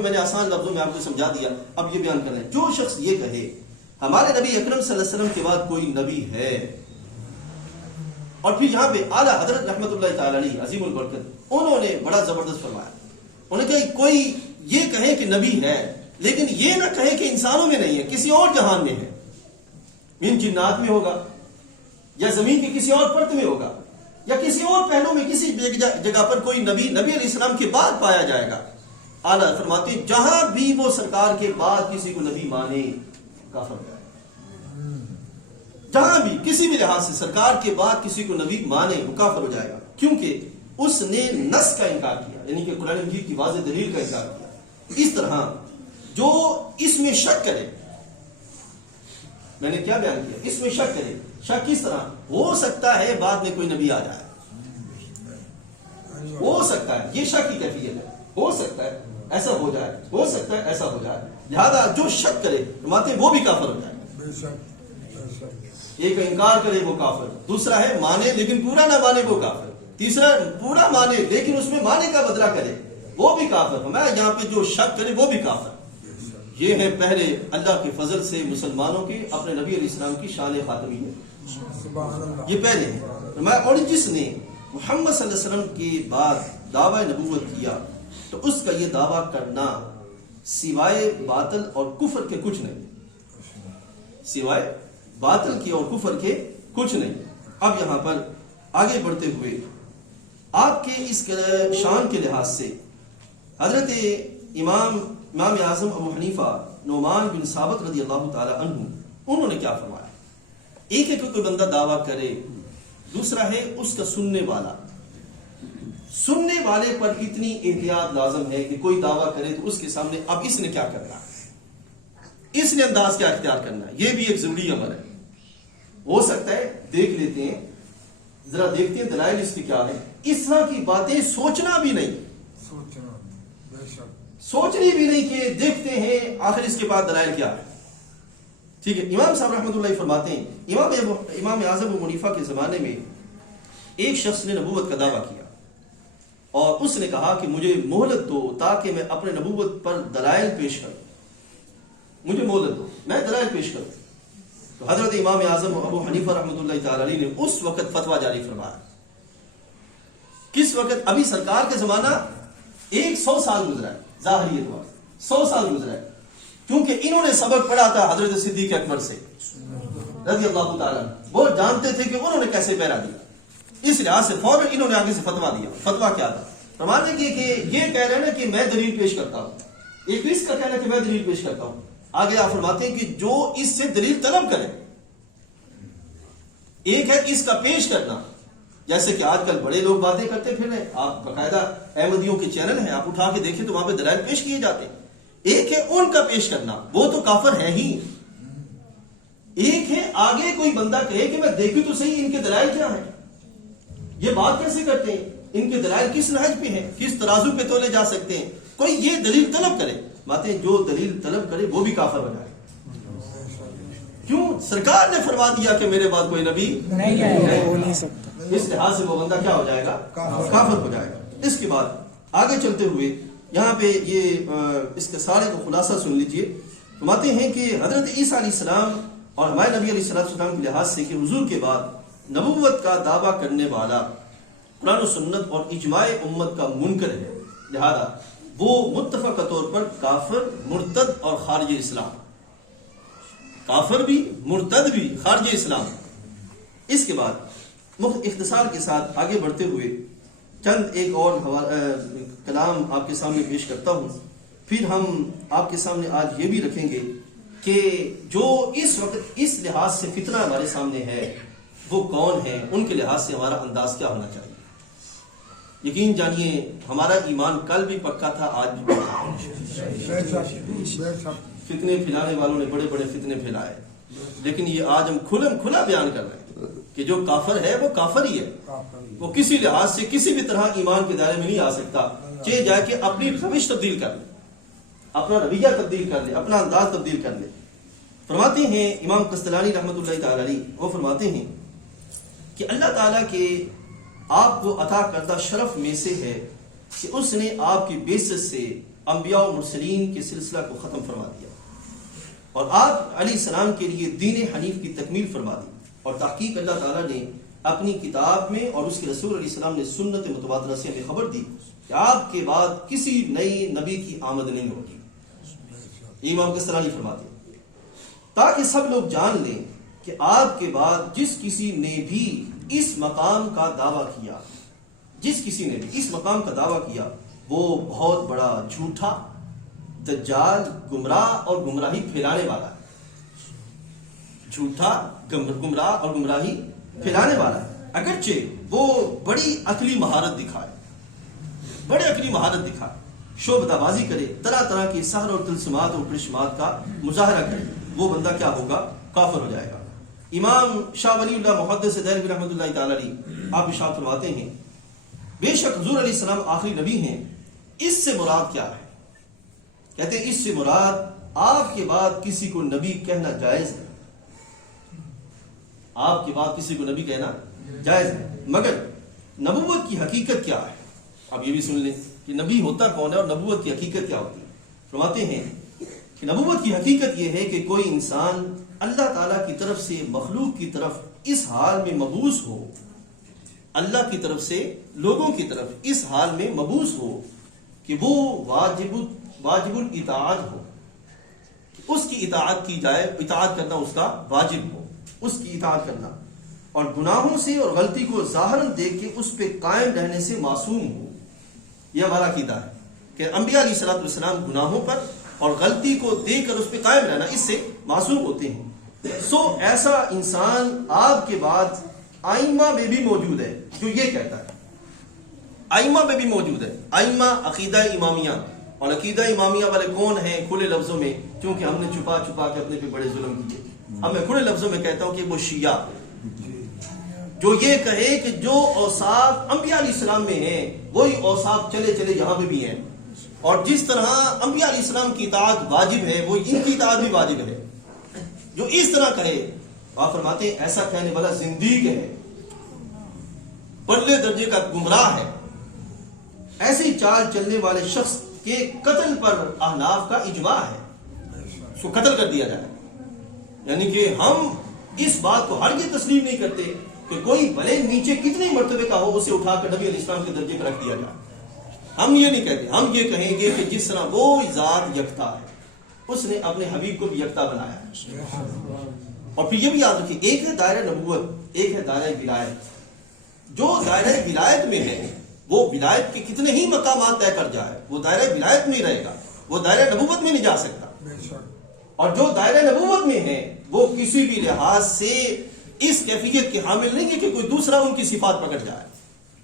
میں نے آسان لفظوں میں آپ کو سمجھا دیا، اب یہ بیان کر رہے ہیں جو شخص یہ کہے ہمارے نبی اکرم صلی اللہ علیہ وسلم کے بعد کوئی نبی ہے، اور پھر یہاں پہ اعلیٰ حضرت رحمۃ اللہ تعالی علیہ عظیم البرکت انہوں نے بڑا زبردست فرمایا، انہوں نے کہا کوئی یہ کہے کہ نبی ہے لیکن یہ نہ کہے کہ انسانوں میں نہیں ہے، کسی اور جہان میں ہے، ان جنات میں ہوگا یا زمین کے کسی اور پرت میں ہوگا یا کسی اور پہلو میں کسی جگہ پر کوئی نبی علیہ السلام کے بعد پایا جائے گا۔ اعلیٰ فرماتے ہیں جہاں بھی وہ سرکار کے بعد کسی کو نبی مانے کافر ہو جائے گا، جہاں بھی کسی بھی لحاظ سے سرکار کے بعد کسی کو نبی مانے وہ کافر ہو جائے گا، کیونکہ اس نے نص کا انکار کیا، یعنی کہ قرآن مجید کی واضح دلیل کا انکار کیا۔ اس طرح جو اس میں شک کرے، میں نے کیا بیان کیا، اس میں شک کرے، شک کس طرح ہو سکتا ہے بعد میں کوئی نبی آ جائے، ہو سکتا ہے، یہ شک کی کیفیت ہے، ہو سکتا ہے ایسا ہو جائے، ہو سکتا ہے ایسا ہو جائے، لہذا جو شک کرے فرماتے ہیں وہ بھی کافر ہو جائے، ایک انکار کرے وہ کافر، دوسرا ہے مانے لیکن پورا نہ مانے وہ کافر، تیسرا پورا مانے لیکن اس میں مانے کا بدلہ کرے وہ بھی کافر، ہمیں یہاں پہ جو شک کرے وہ بھی کافر۔ یہ ہے پہلے اللہ کے فضل سے مسلمانوں کی اپنے نبی علیہ السلام کی شان خاتمی ہے، یہ پہلے ہے، اور جس نے محمد صلی اللہ علیہ وسلم کے بعد دعوی نبوت کیا تو اس کا یہ دعویٰ کرنا سوائے باطل اور کفر کے کچھ نہیں، سوائے باطل کے اور کفر کے کچھ نہیں۔ اب یہاں پر آگے بڑھتے ہوئے آپ کے اس شان کے لحاظ سے حضرت امام اعظم ابو حنیفہ نعمان بن ثابت رضی اللہ تعالی عنہ انہوں نے کیا فرمایا، ایک ہے کہ کوئی بندہ دعویٰ کرے، دوسرا ہے اس کا سننے والا، سننے والے پر اتنی احتیاط لازم ہے کہ کوئی دعویٰ کرے تو اس کے سامنے اب اس نے کیا کرنا ہے، اس نے انداز کیا اختیار کرنا ہے، یہ بھی ایک ضروری عمل ہے۔ ہو سکتا ہے دیکھ لیتے ہیں، ذرا دیکھتے ہیں دلائل اس کی کیا ہے، اس طرح کی باتیں سوچنا بھی نہیں، سوچنی بھی نہیں کہ دیکھتے ہیں آخر اس کے بعد دلائل کیا ہے، ٹھیک ہے۔ امام صاحب رحمۃ اللہ فرماتے ہیں امام اعظم ابو حنیفہ کے زمانے میں ایک شخص نے نبوت کا دعویٰ کیا اور اس نے کہا کہ مجھے مہلت دو تاکہ میں اپنے نبوت پر دلائل پیش کروں، مجھے مہلت دو میں دلائل پیش کروں۔ تو حضرت امام اعظم ابو حنیفہ رحمۃ اللہ تعالی علیہ نے اس وقت فتویٰ جاری فرمایا، کس وقت، ابھی سرکار کے زمانہ 100 سال گزرا ہے، ظاہری اعتبار 100 سال گزرا ہے، کیونکہ انہوں نے سبق پڑھا تھا حضرت صدیق اکبر سے رضی اللہ تعالیٰ، وہ جانتے تھے کہ انہوں نے کیسے پہرا دیا، اس لحاظ سے فوراً انہوں نے آگے سے فتویٰ دیا۔ فتویٰ کیا تھا؟ فرمانے کی کہ یہ کہہ رہے ہیں کہ میں دلیل پیش کرتا ہوں، ایک اس کا کہنا کہ میں دلیل پیش کرتا ہوں، آگے آپ فرماتے ہیں کہ جو اس سے دلیل طلب کرے، ایک ہے اس کا پیش کرنا، جیسے کہ آج کل بڑے لوگ باتیں کرتے پھر رہے، آپ باقاعدہ احمدیوں کے چینل ہیں، آپ اٹھا کے دیکھیں تو وہاں پہ دلائل پیش کیے جاتے ہیں، ایک ہے ان کا پیش کرنا، وہ تو کافر ہے ہی، ایک ہے آگے کوئی بندہ کہے کہ میں دیکھوں تو صحیح ان کے دلائل کیا ہیں، یہ بات کیسے کرتے ہیں، ان کے دلائل کس نہج پہ ہیں، کس ترازو پہ تولے جا سکتے ہیں، کوئی یہ دلیل طلب کرے، باتیں جو دلیل طلب کرے وہ بھی کافر ہو جائے، کیوں؟ سرکار نے فرما دیا کہ میرے بعد کوئی نبی نہیں سکتا، اس لحاظ سے وہ بندہ کیا ہو جائے گا، کافر ہو جائے گا۔ اس کے بعد آگے چلتے ہوئے یہاں پہ یہ اس کے سارے کو خلاصہ سن لیجئے، فرماتے ہیں کہ حضرت عیسیٰ علیہ السلام اور ہمارے نبی علیہ السلام کے لحاظ سے کہ حضور کے بعد نبوت کا دعویٰ کرنے والا قرآن و سنت اور اجماع امت کا منکر ہے، لہذا وہ متفقہ طور پر کافر، مرتد اور خارج اسلام، کافر بھی، مرتد بھی، خارج اسلام۔ اس کے بعد اختصار کے ساتھ آگے بڑھتے ہوئے چند ایک اور کلام آپ کے سامنے پیش کرتا ہوں، پھر ہم آپ کے سامنے آج یہ بھی رکھیں گے کہ جو اس وقت اس لحاظ سے فتنہ ہمارے سامنے ہے وہ کون ہے، ان کے لحاظ سے ہمارا انداز کیا ہونا چاہیے۔ یقین جانیے ہمارا ایمان کل بھی پکا تھا، آج بھی پکا، فتنے پھیلانے والوں نے بڑے بڑے فتنے پھیلائے، لیکن یہ آج ہم کھلا بیان کر رہے ہیں کہ جو کافر ہے وہ کافر ہی ہے، وہ کسی لحاظ سے کسی بھی طرح ایمان کے دائرے میں نہیں آ سکتا، چاہے جا کے اپنی روش تبدیل کر لے، اپنا رویہ تبدیل کر لے، اپنا انداز تبدیل کر لے۔ فرماتے ہیں امام قسطلانی رحمۃ اللہ تعالی علیہ، وہ فرماتے ہیں کہ اللہ تعالیٰ کے آپ کو عطا کردہ شرف میں سے ہے کہ اس نے آپ کی بعثت سے انبیاء و مرسلین کے سلسلہ کو ختم فرما دیا اور آپ علیہ السلام کے لیے دین حنیف کی تکمیل فرما دی. اور تحقیق اللہ تعالیٰ نے اپنی کتاب میں اور اس کے رسول علیہ السلام نے سنت متواترہ سے ہمیں خبر دی کہ آپ کے بعد کسی نئی نبی کی آمد نہیں ہوگی. امام کسرانی فرماتے ہیں تاکہ سب لوگ جان لیں کہ آپ کے بعد جس کسی نے بھی اس مقام کا دعویٰ کیا وہ بہت بڑا جھوٹا، دجال، گمراہ اور گمراہی پھیلانے والا ہے. جھوٹا، گمراہ اور گمراہی پھیلانے والا ہے، اگرچہ وہ بڑی عقلی مہارت دکھائے، شعبدہ بازی کرے، طرح طرح کے سحر اور تلسمات اور کرشمات کا مظاہرہ کرے، وہ بندہ کیا ہوگا؟ کافر ہو جائے گا. امام شاہ ولی اللہ محدث دہلوی رحمۃ اللہ تعالی علیہ آپ ارشاد فرماتے ہیں بے شک حضور علیہ السلام آخری نبی ہیں. اس سے مراد کیا ہے؟ کہتے ہیں اس سے مراد آپ کے بعد کسی کو نبی کہنا جائز ہے. آپ کے بعد کسی کو نبی کہنا جائز ہے، مگر نبوت کی حقیقت کیا ہے؟ اب یہ بھی سن لیں کہ نبی ہوتا کون ہے اور نبوت کی حقیقت کیا ہوتی ہے. فرماتے ہیں کہ نبوت کی حقیقت یہ ہے کہ کوئی انسان اللہ تعالیٰ کی طرف سے مخلوق کی طرف اس حال میں مبعوث ہو، اللہ کی طرف سے لوگوں کی طرف اس حال میں مبعوث ہو کہ وہ واجب الاطاعت ہو، اس کی اطاعت کی جائے، اطاعت کرنا اس کا واجب ہو، اس کی اطاعت کرنا، اور گناہوں سے اور غلطی کو ظاہراً دیکھ کے اس پہ قائم رہنے سے معصوم ہو. یہ ہمارا عقیدہ ہے کہ انبیاء علیہ الصلوۃ والسلام گناہوں پر اور غلطی کو دیکھ کر اس پہ قائم رہنا، اس سے معصوم ہوتے ہیں. ایسا انسان آپ کے بعد ائمہ میں بھی موجود ہے جو یہ کہتا ہے. ائمہ میں بھی موجود ہے. ائمہ عقیدہ امامیہ، اور عقیدہ امامیہ والے کون ہیں؟ کھلے لفظوں میں، کیونکہ ہم نے چھپا کے اپنے پہ بڑے ظلم کیے، اب میں کھلے لفظوں میں کہتا ہوں کہ وہ شیعہ جو یہ کہے کہ جو اوصاف انبیاء علیہ السلام میں ہیں وہی اوصاف چلے یہاں پہ بھی ہیں، اور جس طرح انبیاء علیہ السلام کی اطاعت واجب ہے وہ ان کی اطاعت بھی واجب ہے. جو اس طرح کہے، آپ فرماتے ہیں ایسا کہنے والا زندیق ہے، پرلے درجے کا گمراہ ہے. ایسی چال چلنے والے شخص کے قتل پر احناف کا اجماع ہے، اس کو قتل کر دیا جائے. یعنی کہ ہم اس بات کو ہرگز تسلیم نہیں کرتے کہ کوئی بھلے نیچے کتنے مرتبے کا ہو اسے اٹھا کر نبی علیہ السلام کے درجے پر رکھ دیا جائے. ہم یہ نہیں کہتے، ہم یہ کہیں گے کہ جس طرح وہ ذات یکتا ہے اس نے اپنے حبیب کو بھی یکتا بنایا ہے. اور پھر یہ بھی یاد رکھیے، ایک ہے دائرہ نبوت، ایک ہے دائرہ ولایت. جو دائرہ ولایت میں ہے وہ ولایت کے کتنے ہی مقامات طے کر جائے وہ دائرہ ولایت میں ہی رہے گا، وہ دائرہ نبوت میں نہیں جا سکتا. اور جو دائرہ نبوت میں ہے وہ کسی بھی لحاظ سے اس کیفیت کے حامل نہیں ہے کہ کوئی دوسرا ان کی صفات پکڑ جائے.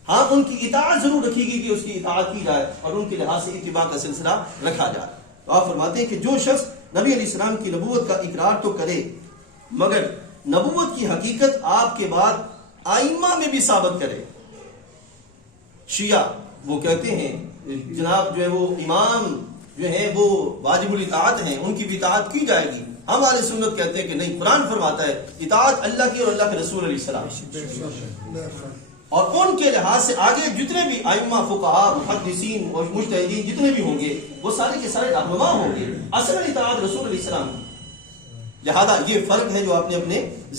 ہاں ان کی اطاعت ضرور رکھے گی کہ اس کی اطاعت کی جائے اور ان کے لحاظ سے اتباع کا سلسلہ رکھا جائے. تو آپ فرماتے ہیں کہ جو شخص نبی علیہ السلام کی نبوت کا اقرار تو کرے مگر نبوت کی حقیقت آپ کے بعد ائمہ میں بھی ثابت کرے. شیعہ وہ کہتے ہیں جناب جو ہے وہ امام جو ہے وہ واجب الاطاعت ہیں، ان کی بھی اطاعت کی جائے گی. ہم اہل سنت کہتے ہیں کہ نہیں، قرآن فرماتا ہے اطاعت اللہ کی اور اللہ کے رسول علیہ السلام، اور ان کے لحاظ سے آگے جتنے بھی ائمہ، فقہاء، محدثین اور مجتہدین جتنے بھی ہوں گے وہ سارے کے سارے رہنما ہوں گے. اصل اطاعت رسول علیہ السلام. لہذا یہ فرق ہے جو آپ نے اپنے